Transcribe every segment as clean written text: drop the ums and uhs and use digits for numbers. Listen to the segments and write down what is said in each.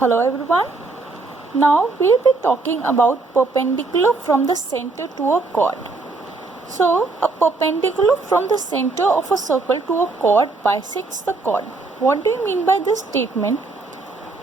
Hello everyone. Now we'll be talking about perpendicular from the center to a chord. So a perpendicular from the center of a circle to a chord bisects the chord. What do you mean by this statement?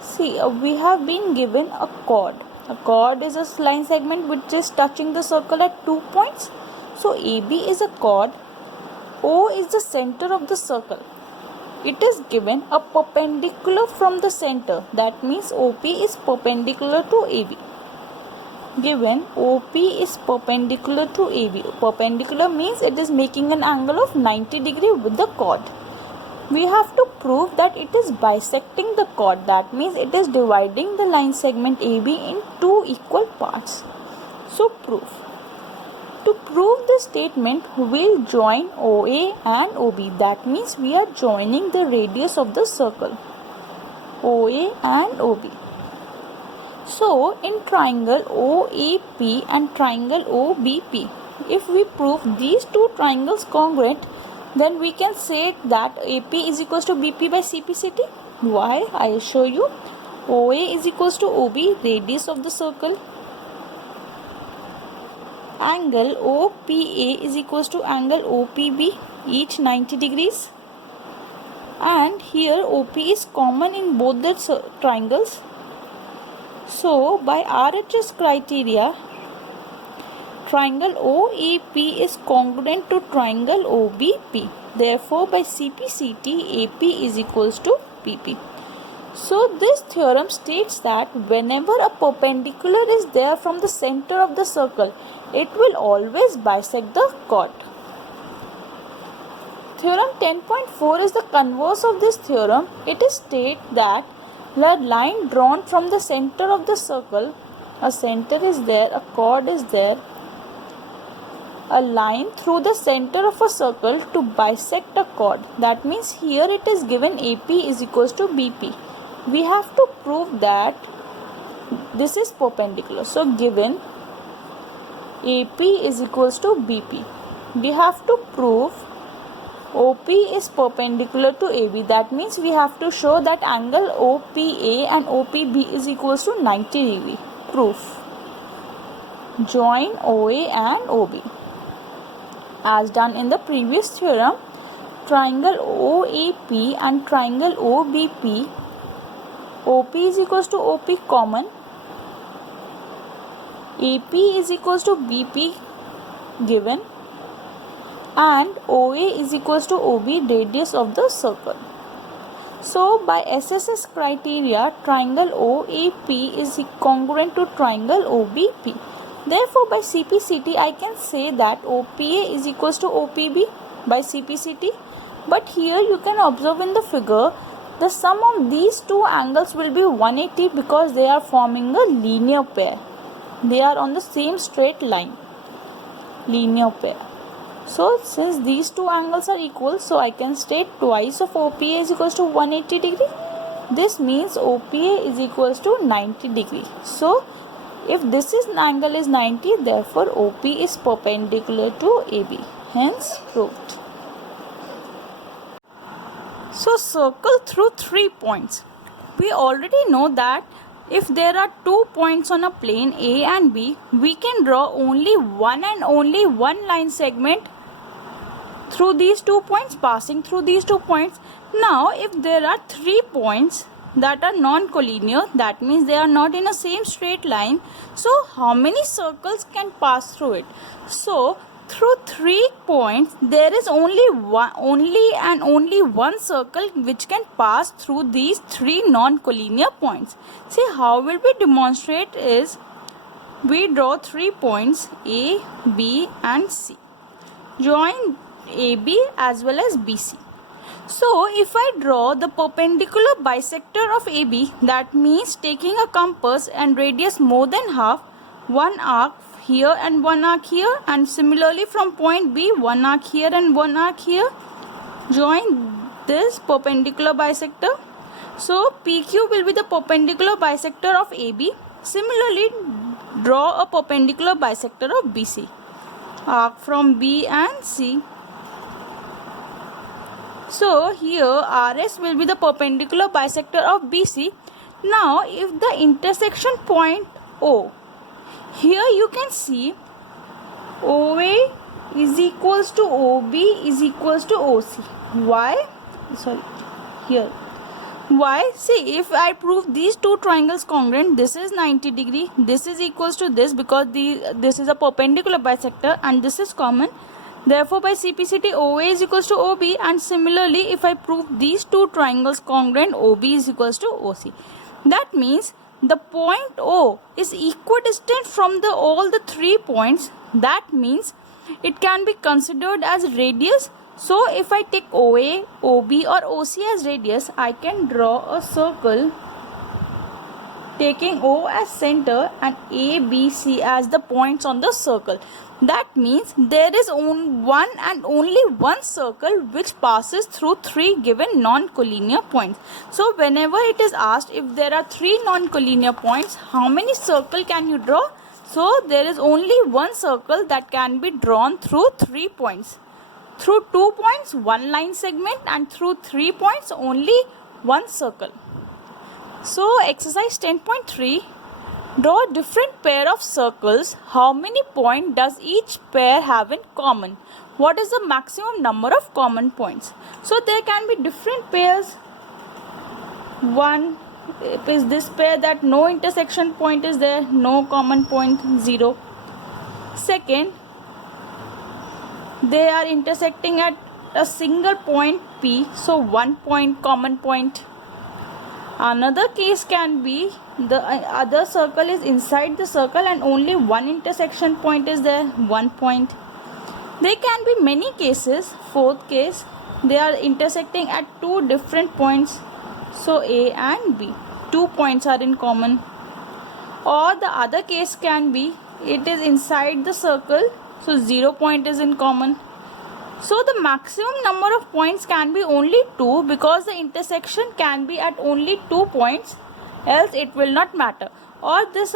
See, we have been given a chord. A chord is a line segment which is touching the circle at 2 points. So AB is a chord. O is the center of the circle. It is given a perpendicular from the center. That means OP is perpendicular to AB. Given OP is perpendicular to AB. Perpendicular means it is making an angle of 90 degree with the chord. We have to prove that it is bisecting the chord. That means it is dividing the line segment AB in two equal parts. So proof. To prove this statement, we'll join OA and OB. That means we are joining the radius of the circle, OA and OB. So, in triangle OAP and triangle OBP, if we prove these two triangles congruent, then we can say that AP is equals to BP by CPCT. Why? I will show you. OA is equals to OB, radius of the circle. Angle OPA is equals to angle OPB, each 90 degrees. And here OP is common in both the triangles. So by RHS criteria, triangle OAP is congruent to triangle OBP. Therefore by CPCT, AP is equals to BP. So this theorem states that whenever a perpendicular is there from the center of the circle, it will always bisect the chord. Theorem 10.4 is the converse of this theorem. It is states that the line drawn from the center of the circle, a center is there, a chord is there, a line through the center of a circle to bisect a chord. That means here it is given AP is equals to BP. We have to prove that this is perpendicular. So given AP is equals to BP, we have to prove OP is perpendicular to AB. That means we have to show that angle OPA and OPB is equals to 90 degree. Proof. Join OA and OB. As done in the previous theorem, triangle OAP and triangle OBP, OP is equals to OP common, AP is equals to BP given, and OA is equals to OB, radius of the circle. So by SSS criteria, triangle OAP is congruent to triangle OBP. Therefore by CPCT, I can say that OPA is equals to OPB by CPCT. But here you can observe in the figure, the sum of these two angles will be 180 because they are forming a linear pair. They are on the same straight line, linear pair. So since these two angles are equal, so I can state twice of OPA is equals to 180 degree. This means OPA is equals to 90 degree. So if this is angle is 90, therefore OP is perpendicular to AB. Hence proved. So circle through 3 points. We already know that if there are 2 points on a plane A and B, we can draw only one and only one line segment through these 2 points, passing through these 2 points. Now if there are 3 points that are non-collinear, that means they are not in a same straight line, so how many circles can pass through it? So through 3 points, there is only one circle which can pass through these 3 non-collinear points. See, how will we demonstrate is, we draw 3 points A, B and C. Join AB as well as BC. So if I draw the perpendicular bisector of AB, that means taking a compass and radius more than half, one arc here and one arc here, and similarly from point B, one arc here and one arc here. Join this perpendicular bisector. So PQ will be the perpendicular bisector of AB. Similarly, draw a perpendicular bisector of BC. Arc from B and C. So here RS will be the perpendicular bisector of BC. Now if the intersection point O, here you can see OA is equals to OB is equals to OC. Why? Sorry, here. Why? See, if I prove these two triangles congruent, this is 90 degree, this is equals to this because this is a perpendicular bisector and this is common. Therefore, by CPCT, OA is equals to OB, and similarly, if I prove these two triangles congruent, OB is equals to OC. That means the point O is equidistant from all the 3 points. That means it can be considered as radius. So if I take OA, OB or OC as radius, I can draw a circle taking O as center and A, B, C as the points on the circle. That means there is one and only one circle which passes through 3 given non-collinear points. So whenever it is asked if there are 3 non-collinear points, how many circle can you draw? So there is only one circle that can be drawn through 3 points. Through 2 points, one line segment, and through 3 points, only one circle. So exercise 10.3, draw a different pair of circles. How many points does each pair have in common? What is the maximum number of common points? So there can be different pairs. One is this pair that no intersection point is there, no common point, 0. Second, they are intersecting at a single point P, so 1 point common point. Another case can be the other circle is inside the circle and only one intersection point is there, 1 point. There can be many cases. Fourth case, they are intersecting at 2 different points, so A and B, 2 points are in common. Or the other case can be it is inside the circle, so 0 point is in common. So the maximum number of points can be only 2 because the intersection can be at only 2 points, else it will not matter. Or this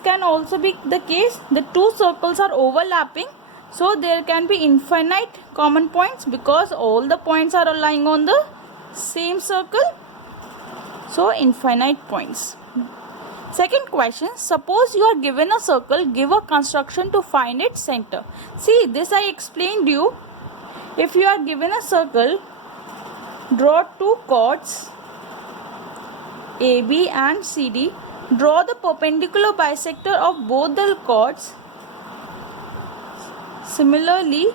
can also be the case, the 2 circles are overlapping, so there can be infinite common points because all the points are lying on the same circle, so infinite points. Second question, suppose you are given a circle, give a construction to find its center. See, this I explained you. If you are given a circle, draw 2 chords AB and CD. Draw the perpendicular bisector of both the chords. Similarly,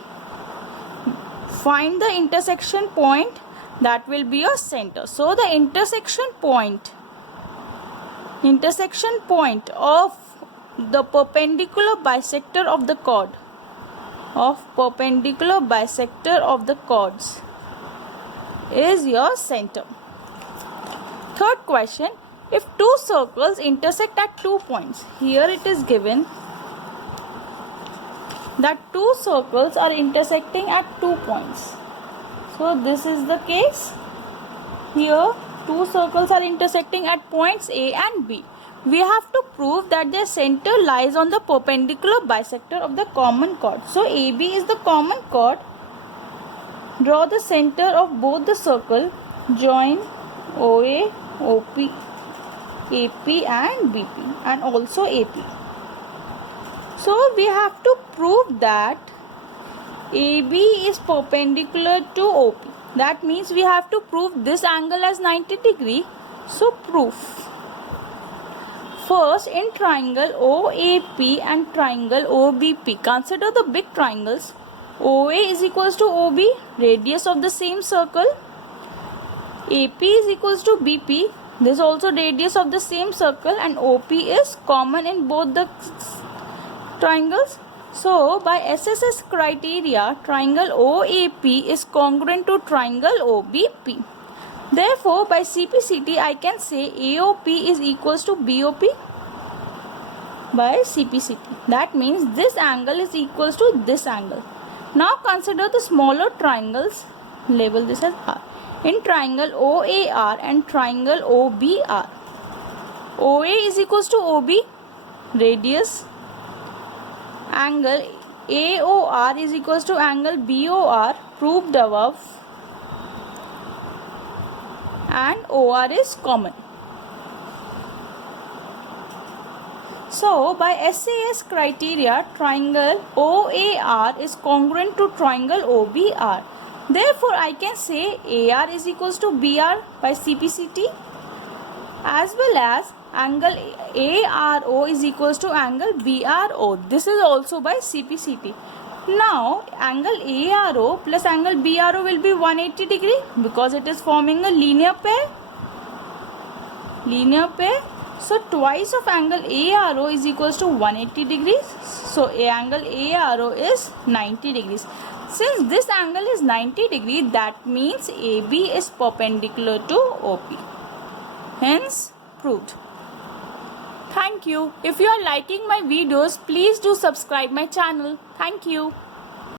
find the intersection point that will be your center. So the intersection point of the perpendicular bisector of the chord is your center. Third question, if 2 circles intersect at 2 points, here it is given that 2 circles are intersecting at 2 points. So this is the case. Here 2 circles are intersecting at points A and B. We have to prove that their center lies on the perpendicular bisector of the common chord. So AB is the common chord. Draw the center of both the circle. Join OA, OP, AP and BP and also AP. So we have to prove that AB is perpendicular to OP. That means we have to prove this angle as 90 degree. So proof. First, in triangle OAP and triangle OBP, consider the big triangles. OA is equals to OB, radius of the same circle. AP is equals to BP, this is also radius of the same circle, and OP is common in both the triangles. So, by SSS criteria, triangle OAP is congruent to triangle OBP. Therefore, by CPCT, I can say AOP is equals to BOP by CPCT. That means this angle is equals to this angle. Now consider the smaller triangles. Label this as R. In triangle OAR and triangle OBR, OA is equals to OB, radius. Angle AOR is equals to angle BOR, proved above, and OR is common. So by SAS criteria, triangle OAR is congruent to triangle OBR. Therefore, I can say AR is equals to BR by CPCT, as well as angle ARO is equals to angle BRO. This is also by CPCT. Now angle ARO plus angle BRO will be 180 degree because it is forming a linear pair. So twice of angle ARO is equals to 180 degrees. So angle ARO is 90 degrees. Since this angle is 90 degrees, that means AB is perpendicular to OP. Hence proved. Thank you. If you are liking my videos, please do subscribe my channel. Thank you.